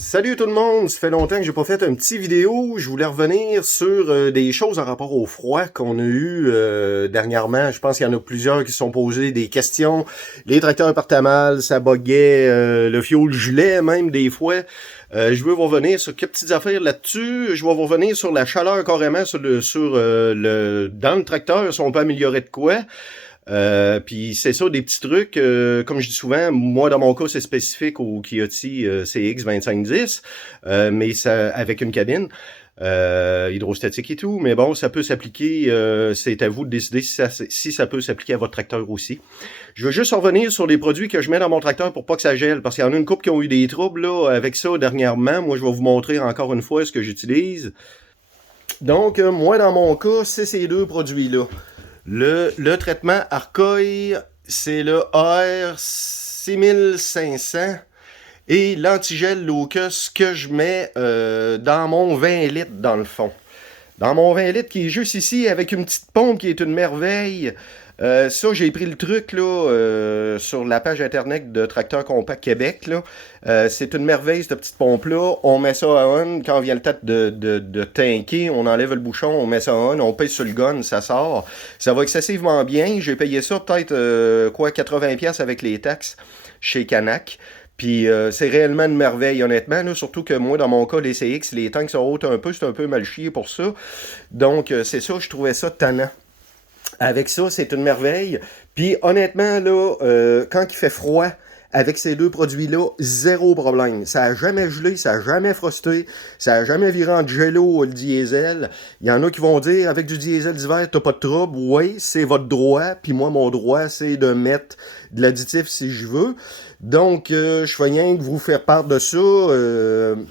Salut tout le monde, ça fait longtemps que j'ai pas fait une petite vidéo. Je voulais revenir sur des choses en rapport au froid qu'on a eu dernièrement. Je pense qu'il y en a plusieurs qui se sont posés des questions. Les tracteurs partaient mal, ça buguait, le fioul gelait même des fois. Je veux vous revenir sur quelques petites affaires là-dessus. Je vais vous revenir sur la chaleur carrément dans le tracteur, si on peut améliorer de quoi. Puis c'est ça, des petits trucs, comme je dis souvent, moi dans mon cas c'est spécifique au Kioti CX2510, mais ça avec une cabine hydrostatique et tout, mais bon, ça peut s'appliquer, c'est à vous de décider si ça peut s'appliquer à votre tracteur aussi. Je veux juste revenir sur les produits que je mets dans mon tracteur pour pas que ça gèle, parce qu'il y en a une couple qui ont eu des troubles là, avec ça dernièrement. Moi je vais vous montrer encore une fois ce que j'utilise. Donc moi dans mon cas, c'est ces deux produits-là. Le traitement Arcoy, c'est le AR6500 et l'antigel Locus que je mets dans mon 20 litres dans le fond. Dans mon 20 litres qui est juste ici avec une petite pompe qui est une merveille. Ça, j'ai pris le truc là sur la page internet de Tracteur Compact Québec. Là. C'est une merveille, cette petite pompe-là. On met ça à on. Quand vient le temps de tanker, on enlève le bouchon, on met ça à on, on pèse sur le gun, ça sort. Ça va excessivement bien. J'ai payé ça peut-être 80$ avec les taxes chez Canac. Puis c'est réellement une merveille, honnêtement. Là, surtout que moi, dans mon cas, les CX, les tanks sont hauts un peu, c'est un peu mal chié pour ça. Donc, c'est ça, je trouvais ça tannant. Avec ça, c'est une merveille. Puis honnêtement, là, quand il fait froid, avec ces deux produits-là, zéro problème. Ça n'a jamais gelé, ça n'a jamais frosté, ça n'a jamais viré en jello le diesel. Il y en a qui vont dire, avec du diesel d'hiver, t'as pas de trouble. Oui, c'est votre droit. Puis moi, mon droit, c'est de mettre de l'additif si je veux. Donc, je fais rien que vous faire part de ça.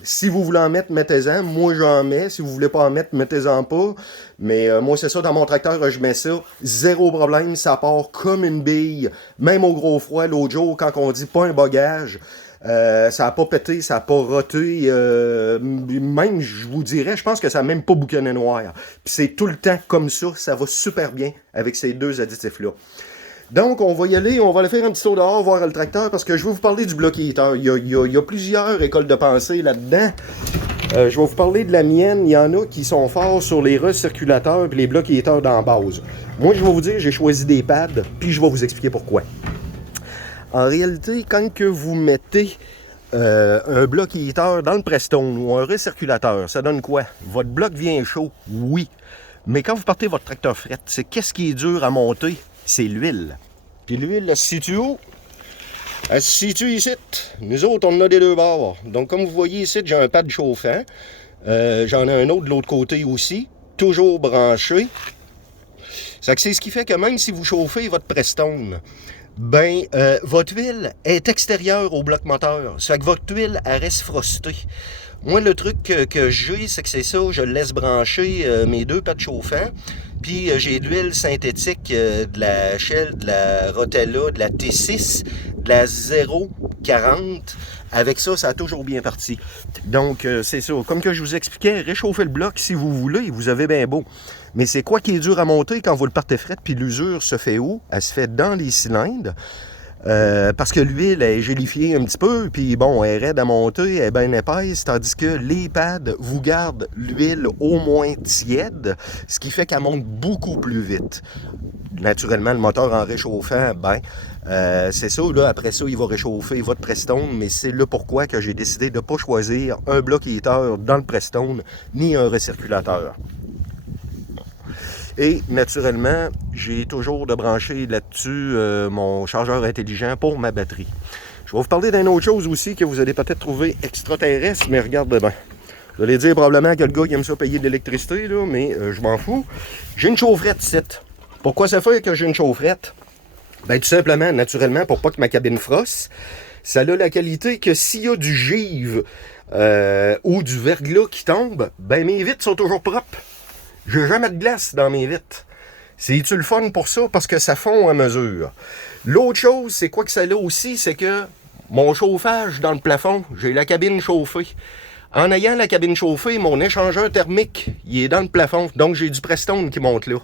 Si vous voulez en mettre, mettez-en. Moi, j'en mets. Si vous voulez pas en mettre, mettez-en pas. Mais moi, c'est ça, dans mon tracteur, je mets ça. Zéro problème, ça part comme une bille. Même au gros froid, l'autre jour, quand on dit pas un bogage, ça n'a pas pété, ça n'a pas roté. Même, je vous dirais, je pense que ça n'a même pas boucané noir. Puis c'est tout le temps comme ça va super bien avec ces deux additifs-là. Donc, on va y aller, on va aller faire un petit tour dehors, voir le tracteur, parce que je vais vous parler du bloc heater. Il y a plusieurs écoles de pensée là-dedans. Je vais vous parler de la mienne. Il y en a qui sont forts sur les recirculateurs et les blocs heaters d'en base. Moi, je vais vous dire, j'ai choisi des pads, puis je vais vous expliquer pourquoi. En réalité, quand que vous mettez un bloc heater dans le Prestone ou un recirculateur, ça donne quoi? Votre bloc vient chaud, oui. Mais quand vous partez votre tracteur fret, c'est qu'est-ce qui est dur à monter? C'est l'huile. Puis l'huile, elle se situe où? Elle se situe ici. Nous autres, on en a des deux bords. Donc, comme vous voyez ici, j'ai un pad chauffant. J'en ai un autre de l'autre côté aussi. Toujours branché. C'est ce qui fait que même si vous chauffez votre Prestone, votre huile est extérieure au bloc moteur. Ça fait que votre huile, elle reste frostée. Moi, le truc que j'ai, c'est que c'est ça, je laisse brancher mes deux pads chauffants. Puis j'ai de l'huile synthétique de la Shell, de la Rotella, de la T6, de la 040. Avec ça, ça a toujours bien parti. Donc, c'est ça. Comme que je vous expliquais, réchauffez le bloc si vous voulez, vous avez bien beau. Mais c'est quoi qui est dur à monter quand vous le partez fret, puis l'usure se fait où? Elle se fait dans les cylindres. Parce que l'huile est gélifiée un petit peu, puis bon, elle est raide à monter, elle est bien épaisse, tandis que les pads vous gardent l'huile au moins tiède, ce qui fait qu'elle monte beaucoup plus vite. Naturellement, le moteur en réchauffant, c'est ça, là, après ça, il va réchauffer votre Prestone, mais c'est là pourquoi que j'ai décidé de ne pas choisir un bloc heater dans le Prestone, ni un recirculateur. Et naturellement, j'ai toujours de brancher là-dessus mon chargeur intelligent pour ma batterie. Je vais vous parler d'une autre chose aussi que vous allez peut-être trouver extraterrestre, mais regardez bien. Vous allez dire probablement que le gars qui aime ça payer de l'électricité, là, mais je m'en fous. J'ai une chaufferette ici. Pourquoi ça fait que j'ai une chaufferette? Tout simplement, naturellement, pour pas que ma cabine froisse. Ça a la qualité que s'il y a du givre ou du verglas qui tombe, mes vitres sont toujours propres. J'ai jamais de glace dans mes vitres. C'est-tu le fun pour ça? Parce que ça fond à mesure. L'autre chose, c'est quoi que ça a aussi, c'est que mon chauffage dans le plafond, j'ai la cabine chauffée. En ayant la cabine chauffée, mon échangeur thermique, il est dans le plafond. Donc, j'ai du Prestone qui monte là.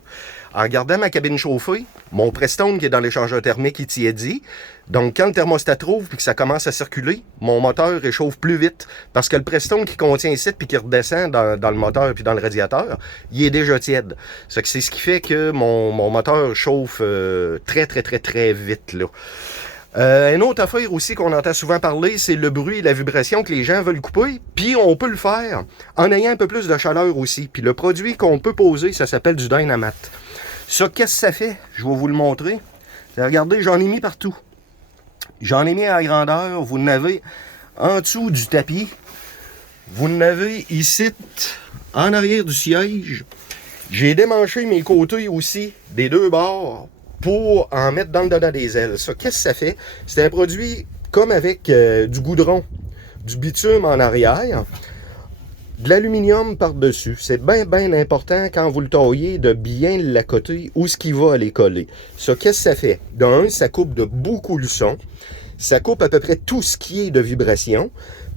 En gardant ma cabine chauffée, mon Prestone qui est dans l'échangeur thermique, il tiédit. Donc, quand le thermostat trouve et que ça commence à circuler, mon moteur réchauffe plus vite. Parce que le Prestone qui contient ici puis qui redescend dans le moteur puis dans le radiateur, il est déjà tiède. C'est ce qui fait que mon moteur chauffe très, très, très, très vite, là. Une autre affaire aussi qu'on entend souvent parler, c'est le bruit et la vibration que les gens veulent couper. Puis on peut le faire en ayant un peu plus de chaleur aussi. Puis le produit qu'on peut poser, ça s'appelle du Dynamat. Ça, qu'est-ce que ça fait? Je vais vous le montrer. Regardez, j'en ai mis partout. J'en ai mis à la grandeur. Vous n'avez en dessous du tapis. Vous n'avez ici, en arrière du siège. J'ai démanché mes côtés aussi, des deux bords, pour en mettre dans le dedans des ailes. Ça, qu'est-ce que ça fait? C'est un produit comme avec du goudron, du bitume en arrière, de l'aluminium par-dessus. C'est bien, bien important quand vous le taillez de bien l'accoter où ce qui va aller coller. Ça, qu'est-ce que ça fait? D'un, ça coupe de beaucoup le son. Ça coupe à peu près tout ce qui est de vibration.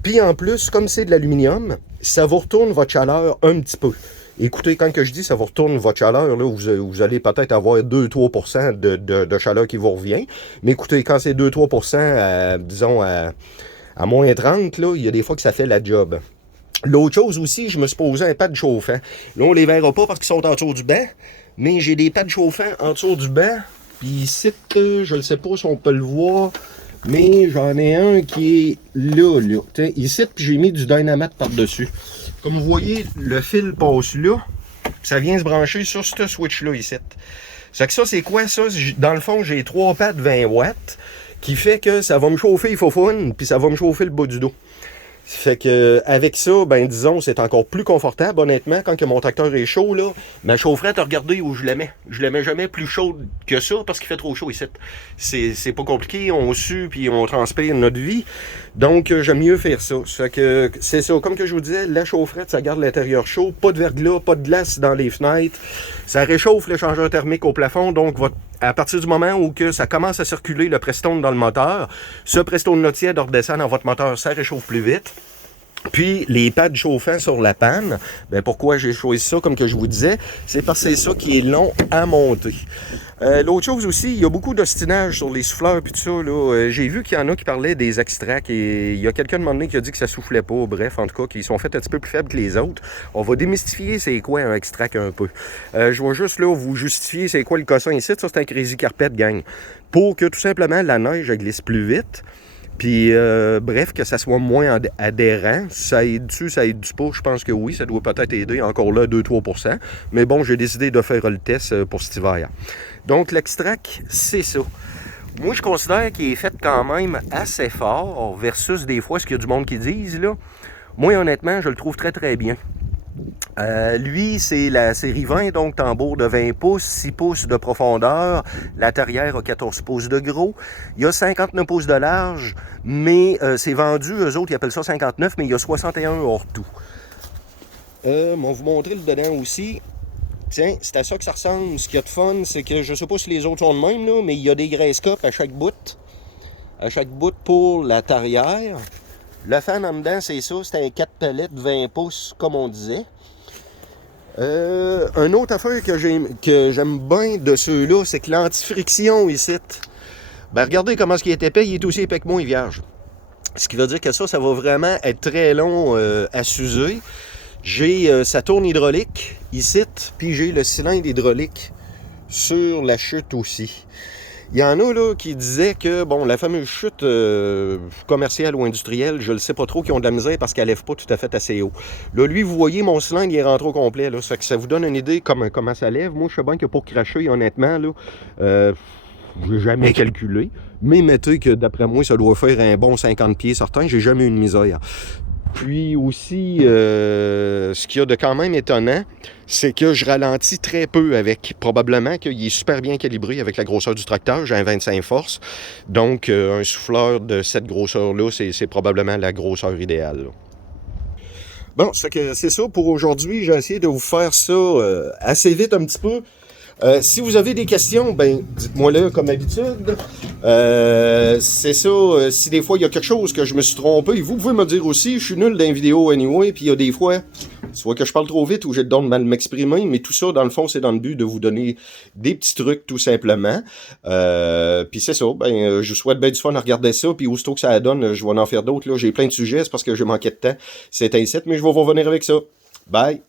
Puis en plus, comme c'est de l'aluminium, ça vous retourne votre chaleur un petit peu. Écoutez, quand que je dis ça vous retourne votre chaleur, là, vous allez peut-être avoir 2-3% de chaleur qui vous revient. Mais écoutez, quand c'est 2-3%, disons, à moins 30, là, il y a des fois que ça fait la job. L'autre chose aussi, je me suis posé un pad chauffant. Là, on les verra pas parce qu'ils sont en dessous du banc, mais j'ai des pads chauffants en dessous du banc. Puis ici, je ne sais pas si on peut le voir, mais j'en ai un qui est là. T'sais, ici, puis j'ai mis du Dynamat par-dessus. Comme vous voyez, le fil passe là, ça vient se brancher sur ce switch-là ici. Ça que ça, c'est quoi ça? Dans le fond, j'ai 3 pads 20 watts, qui fait que ça va me chauffer les faufounes, puis ça va me chauffer le bas du dos. Fait que avec ça, ben disons, c'est encore plus confortable, honnêtement, quand que mon tracteur est chaud, là. Ma chaufferette, regardez où je la mets. Je la mets jamais plus chaude que ça parce qu'il fait trop chaud ici. C'est pas compliqué, on sue puis on transpire notre vie. Donc, j'aime mieux faire ça. Fait que c'est ça. Comme que je vous disais, la chaufferette, ça garde l'intérieur chaud. Pas de verglas, pas de glace dans les fenêtres. Ça réchauffe l'échangeur thermique au plafond. Donc, à partir du moment où que ça commence à circuler le Prestone dans le moteur, ce Prestone-là tiède redescend dans votre moteur, ça réchauffe plus vite. Puis, les pads chauffants sur la panne, ben pourquoi j'ai choisi ça, comme que je vous disais, c'est parce que c'est ça qui est long à monter. L'autre chose aussi, il y a beaucoup d'ostinage sur les souffleurs puis tout ça, là. J'ai vu qu'il y en a qui parlaient des extracts et il y a quelqu'un de moment donné qui a dit que ça soufflait pas. Bref, en tout cas, qu'ils sont faits un petit peu plus faibles que les autres. On va démystifier c'est quoi un extract un peu. Je vais juste là vous justifier c'est quoi le cossin ici. Ça, c'est un Crazy Carpet, gang. Pour que tout simplement la neige elle glisse plus vite. Puis, bref, que ça soit moins adhérent. Ça aide-tu, ça aide-tu pas? Je pense que oui, ça doit peut-être aider encore là 2-3%. Mais bon, j'ai décidé de faire le test pour cet hiver. Donc, l'extract, c'est ça. Moi, je considère qu'il est fait quand même assez fort versus des fois ce qu'il y a du monde qui disent, là. Moi, honnêtement, je le trouve très, très bien. Lui, c'est la série 20, donc tambour de 20 pouces, 6 pouces de profondeur. La terrière a 14 pouces de gros. Il y a 59 pouces de large, mais c'est vendu, eux autres, ils appellent ça 59, mais il y a 61 hors tout. On va vous montrer le dedans aussi. Tiens, c'est à ça que ça ressemble. Ce qu'il y a de fun, c'est que je sais pas si les autres sont de même, là, mais il y a des graisse-copes à chaque bout. À chaque bout pour la terrière. Le fan en dedans, c'est ça. C'est un 4 palettes 20 pouces, comme on disait. Une autre affaire que j'aime bien de ceux-là, c'est que l'antifriction ici. Ben regardez comment il est épais, il est aussi épais que moi, il vierge. Ce qui veut dire que ça va vraiment être très long à s'user. J'ai sa tourne hydraulique ici, puis j'ai le cylindre hydraulique sur la chute aussi. Il y en a là qui disaient que, bon, la fameuse chute commerciale ou industrielle, je ne sais pas trop, qui ont de la misère parce qu'elle ne lève pas tout à fait assez haut. Là, lui, vous voyez, mon cylindre, il est rentré au complet. Là, ça fait que ça vous donne une idée comment ça lève. Moi, je sais bien que pour cracher, honnêtement, là, j'ai jamais calculé. Mais mettez que, d'après moi, ça doit faire un bon 50 pieds certain. J'ai jamais eu de misère. Puis aussi, ce qu'il y a de quand même étonnant, c'est que je ralentis très peu avec. Probablement qu'il est super bien calibré avec la grosseur du tracteur. J'ai un 25 forces. Donc, un souffleur de cette grosseur-là, c'est probablement la grosseur idéale. Là. Bon, c'est ça pour aujourd'hui. J'ai essayé de vous faire ça assez vite un petit peu. Si vous avez des questions, ben dites-moi-le comme d'habitude. C'est ça, si des fois il y a quelque chose que je me suis trompé, vous pouvez me dire aussi, je suis nul dans les vidéos anyway, puis il y a des fois, soit que je parle trop vite ou j'ai le don de mal m'exprimer, mais tout ça, dans le fond, c'est dans le but de vous donner des petits trucs, tout simplement. Puis c'est ça, ben je vous souhaite bien du fun à regarder ça, puis aussitôt que ça donne, je vais en faire d'autres, là, j'ai plein de sujets, c'est parce que j'ai manqué de temps. C'est ainsi, mais je vais vous revenir avec ça. Bye!